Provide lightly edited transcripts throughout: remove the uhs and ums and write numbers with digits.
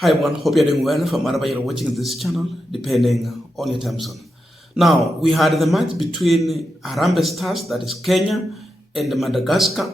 Hi everyone, hope you're doing well from wherever you're watching this channel, depending on your time zone. Now, we had the match between Harambee Stars, that is Kenya, and Madagascar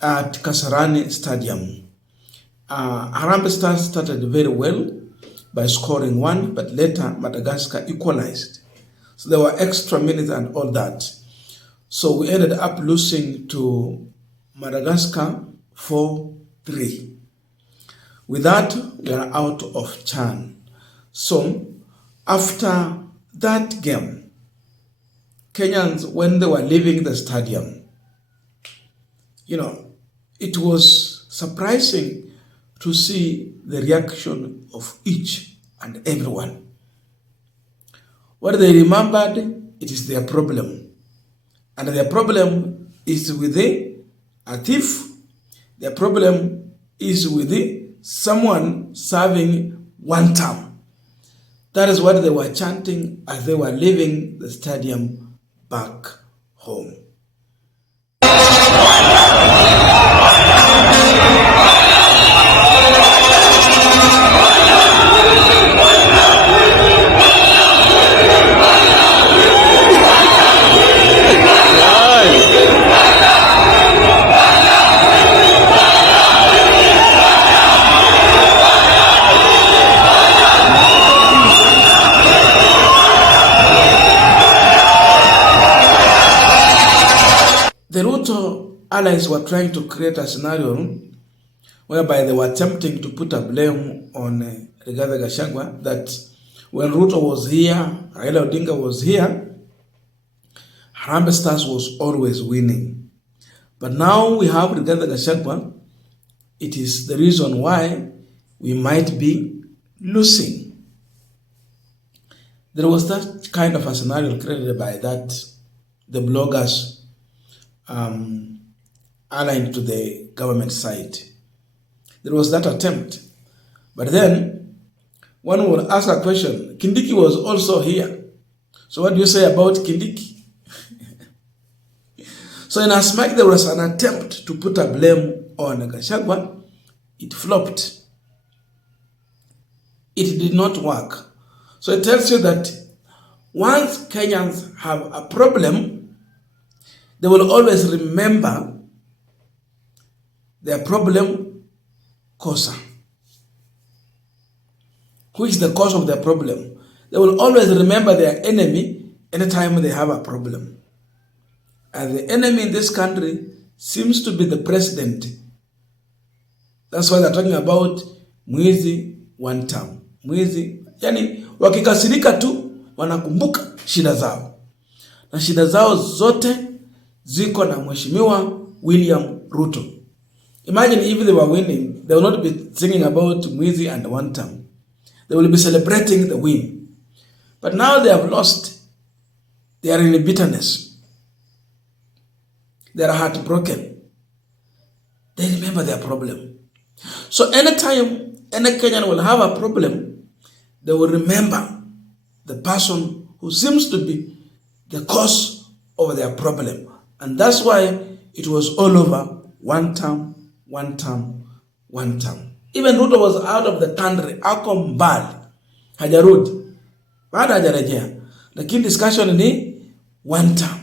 at Kasarani Stadium. Harambee Stars started very well by scoring 1, but later Madagascar equalized. So there were extra minutes and all that. So we ended up losing to Madagascar 4-3. With that, we are out of CHAN. So, after that game, Kenyans, when they were leaving the stadium, it was surprising to see the reaction of each and everyone. What they remembered, it is their problem. And their problem is with a thief. Their problem is with someone serving 1 term. That is what they were chanting as they were leaving the stadium back home. The Ruto allies were trying to create a scenario whereby they were attempting to put a blame on Rigathi Gachagua that when Ruto was here, Raila Odinga was here, Harambee Stars was always winning. But now we have Rigathi Gachagua. It is the reason why we might be losing. There was that kind of a scenario created by the bloggers aligned to the government side. There was that attempt. But then, one would ask a question, Kindiki was also here. So what do you say about Kindiki? So in as much there was an attempt to put a blame on Gachagua, it flopped. It did not work. So it tells you that once Kenyans have a problem, they will always remember their problem causer. Who is the cause of their problem? They will always remember their enemy anytime they have a problem. And the enemy in this country seems to be the president. That's why they're talking about mwizi 1 term. Mwizi, yani wakikasirika tu wanakumbuka shida zao. Na shida zao zote ziko na Mheshimiwa William Ruto. Imagine if they were winning, they will not be singing about mwizi and 1 term. They will be celebrating the win. But now they have lost. They are in bitterness. They are heartbroken. They remember their problem. So anytime any Kenyan will have a problem, they will remember the person who seems to be the cause of their problem. And that's why it was all over 1 term, 1 term, 1 term. Even Ruto was out of the country. Ako mbali. Hajarudi. Baada hajarejea. Lakini discussion ni 1 term.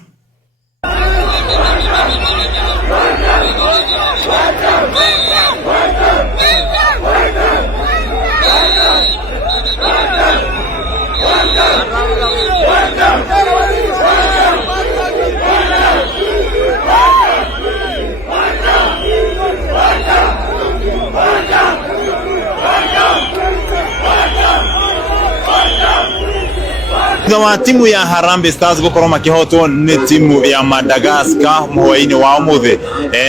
Wa timu ya Harambee Stars gukorwo makihotwo ni timu ya Madagascar muhoini wa umuthi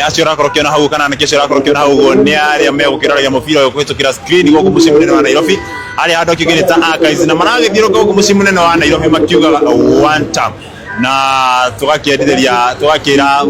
acio rakorokiona hau kana nikio rakorokiona hau go ni aria megukiraria mubira uyu kuhitukira screen goku muciĩ munene wa Nairobi aria andũ akigirita akaizi na maragithiro goku muciĩ munene wa Nairobi makiugaga 1 term na tugakira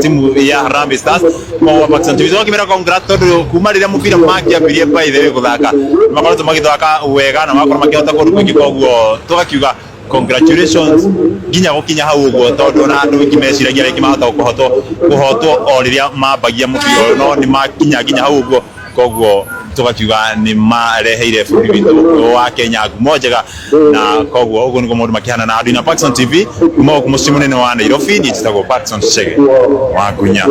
timu ya Harambee Stars mo Pakistan TV tukimera congratulate kuma rĩrĩa mubira makiambirie by the way guthaka makoretwo magithaka wega na makorwo makihota kũrũkia koguo tugakiuga congratulations ginya gukinya hau uguo tondu na andu ingi meciragia rĩngĩ mahota kuhotwo o rĩrĩa mambagia mubira no ni makinya ginya hau uguo koguo tugakiuga ni mareheire bũrũri witũ wa Kenya ngumo njega na koguo ũguo nĩguo maũndũ makĩhana na andũ-inĩ Paxson TV kuma gũkũ mũciĩ mũnene wa Nairobi niĩ njĩtagwo Paxson Chege wa Ngunya.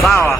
Sawa.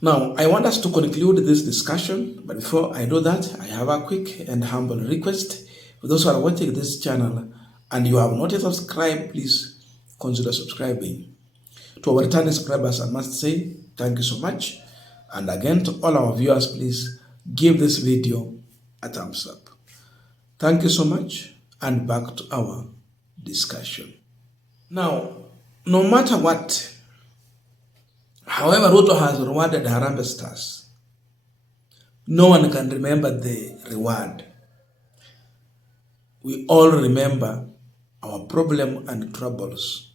Now, I want us to conclude this discussion, but before I do that, I have a quick and humble request. For those who are watching this channel and you have not yet subscribed, please consider subscribing. To our returning subscribers, I must say thank you so much. And again, to all our viewers, please give this video a thumbs up. Thank you so much, and back to our discussion. Now, no matter what, however Ruto has rewarded Harambee Stars, no one can remember the reward. We all remember our problem and troubles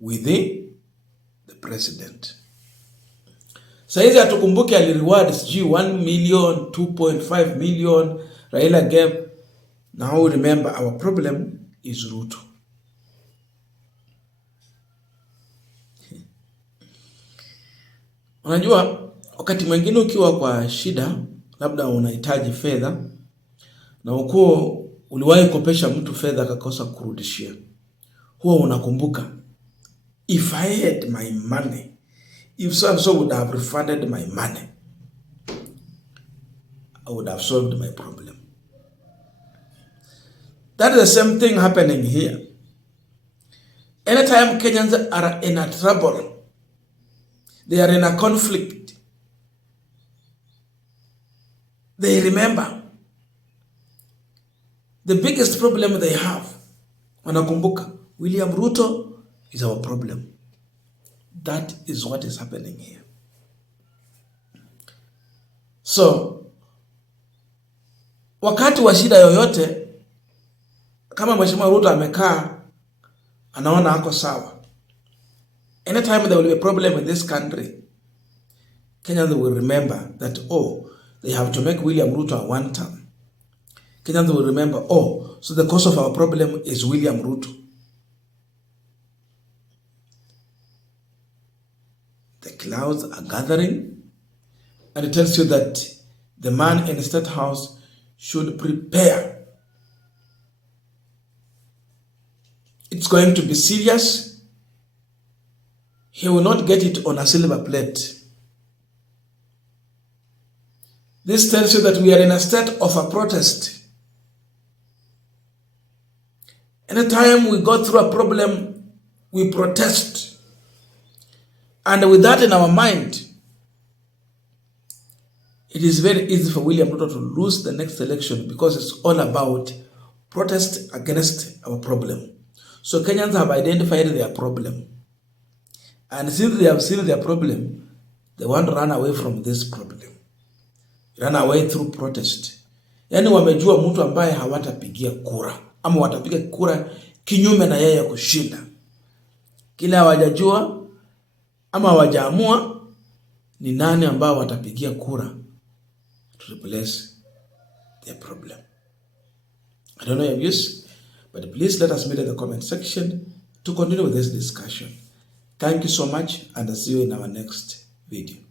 within the president. Saizi hatukumbuki alireward sijui 1 million, 2.5 million, Raila gave. Now remember our problem is Ruto. Unajua wakati mwingine ukiwa kwa shida, labda unahitaji fedha na uko uliwahi kopesha mtu fedha akakosa kurudishia, huwa unakumbuka, if I had my money, if so and so would have refunded my money, I would have solved my problem. That is the same thing happening here. Anytime Kenyans are in a trouble, they are in a conflict, they remember the biggest problem they have. Wanakumbuka, William Ruto is our problem. That is what is happening here. So, wakati wa shida yoyote, kama Mheshimiwa Ruto amekaa, anaona ako sawa. Anytime there will be a problem in this country, Kenyans will remember that, oh, they have to make William Ruto a one-term. Kenyans will remember, oh, so the cause of our problem is William Ruto. The clouds are gathering, and it tells you that the man in the State House should prepare. It's going to be serious. He will not get it on a silver plate. This tells you that we are in a state of a protest. Anytime we go through a problem, we protest. And with that in our mind, it is very easy for William Ruto to lose the next election because it's all about protest against our problem. So Kenyans have identified their problem. And since they have seen their problem, they want to run away from this problem. Run away through protest. Yani wamejua mtu ambaye hawatapigia kura, ama watapiga kura kinyume na yeye kushinda. Kila hawajajua ama hawajaamua ni nani ambao watapigia kura to replace their problem. I don't know your views, but please let us meet in the comment section to continue with this discussion. Thank you so much, and I'll see you in our next video.